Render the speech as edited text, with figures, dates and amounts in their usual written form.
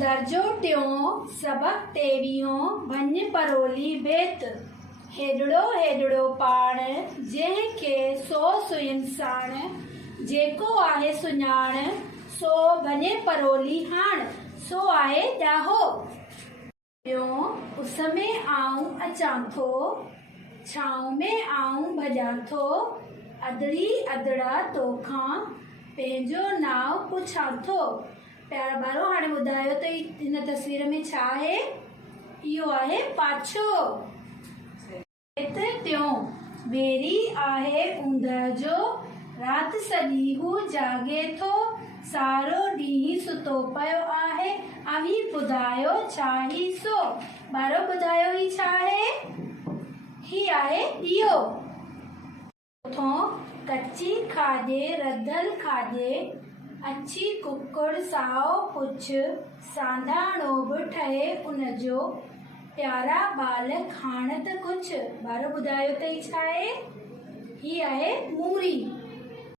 दर्जो टियों सबक टेवीहों भञ परोली बेत हेॾड़ो पाण जंहिंखे सो सुइन साण जेको आहे सुञाण सो भञे परोली हाण सो आहे ॾाहो ॿियों उस में आऊं अचां थो छांव में आऊं भॼां थो अदड़ी अदड़ा तोखां पंहिंजो नाव पुछां थो। प्यारा ॿारो हाणे ॿुधायो त हिन तस्वीर में छा आहे? इहो आहे पाछो। टियों बेरी आहे ऊंदहि जो राति सॼी हू जागे थो सारो ॾींहुं सुतो पियो आहे अही ॿुधायो छा ही सो। ॿारो ॿुधायो ही छा आहे? ही आहे ॾीओ। चौथों कच्ची खाधे रधल खाधे अछी कुकड़ साओ पुछ सांधाणो बि ठहे उनजो प्यारा बाल खाण त कुछ। ॿारो ॿुधायो त ही छा आहे? ही आहे मूरी।